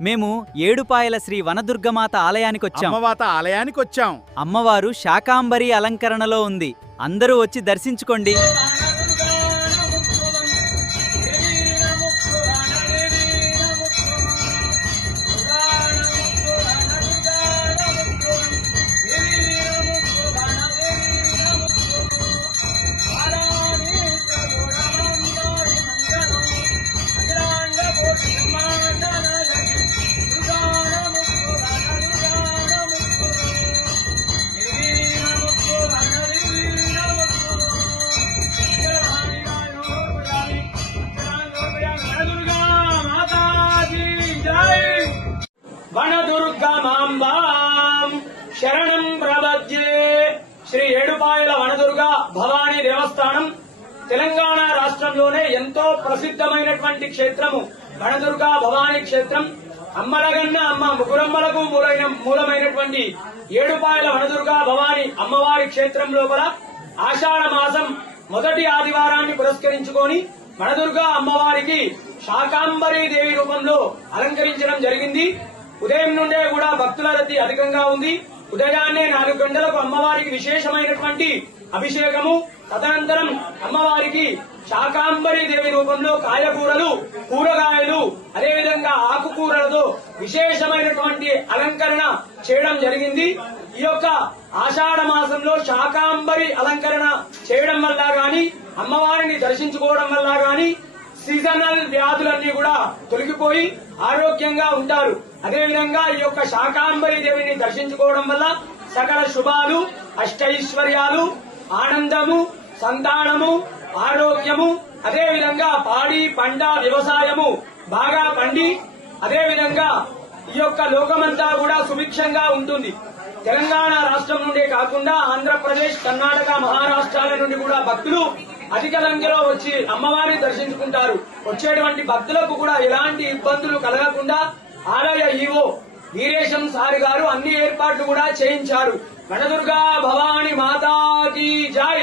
మేము ఏడుపాయల శ్రీ వనదుర్గమాత ఆలయానికొచ్చాం. అమ్మవారు శాకాంబరి అలంకరణలో ఉంది. అందరూ వచ్చి దర్శించుకోండి. వనదుర్గమాంబాం శరణం ప్రపద్యే. శ్రీ ఏడుపాయల వనదుర్గా భవానీ దేవస్థానం తెలంగాణ రాష్ట్రంలోనే ఎంతో ప్రసిద్ధమైనటువంటి క్షేత్రము వనదుర్గా భవానీ క్షేత్రం. అమ్మలగన్న అమ్మ ముగ్గురమ్మలకు మూలమైనటువంటి ఏడుపాయల వనదుర్గా భవానీ అమ్మవారి క్షేత్రం లోపల ఆషాఢ మాసం మొదటి ఆదివారాన్ని పురస్కరించుకొని వనదుర్గా అమ్మవారికి శాకాంబరీ దేవి రూపంలో అలంకరించడం జరిగింది. ఉదయం నుండే కూడా భక్తుల రద్దీ అధికంగా ఉంది. ఉదయాన్నే 4 గంటలకు అమ్మవారికి విశేషమైనటువంటి అభిషేకము, తదనంతరం అమ్మవారికి శాకాంబరీ దేవి రూపంలో కాయగూరలు, కూరగాయలు, అదేవిధంగా ఆకుకూరలతో విశేషమైనటువంటి అలంకరణ చేయడం జరిగింది. ఈ యొక్క ఆషాఢ మాసంలో శాకాంబరి అలంకరణ చేయడం వల్ల గాని, అమ్మవారిని దర్శించుకోవడం వల్ల గాని సీజనల్ వ్యాధులన్నీ కూడా తొలగిపోయి ఆరోగ్యంగా ఉంటారు. అదేవిధంగా ఈ యొక్క శాకాంబరీ దేవిని దర్శించుకోవడం వల్ల సకల శుభాలు, అష్టైశ్వర్యాలు, ఆనందము, సంతానము, ఆరోగ్యము, అదేవిధంగా పాడి పంట వ్యవసాయము బాగా పండి అదేవిధంగా ఈ యొక్క లోకమంతా కూడా సుభిక్షంగా ఉంటుంది. తెలంగాణ రాష్ట్రం నుండే కాకుండా ఆంధ్రప్రదేశ్, కర్ణాటక, మహారాష్ట్రాల నుండి కూడా భక్తులు అధిక సంఖ్యలో వచ్చి అమ్మవారిని దర్శించుకుంటారు. వచ్చేటువంటి భక్తులకు కూడా ఎలాంటి ఇబ్బందులు కలగకుండా ఆలయ ఈవో వీరేశం సారి గారు అన్ని ఏర్పాట్లు కూడా చేయించారు. వనదుర్గా భవానీ మాతాకి జై.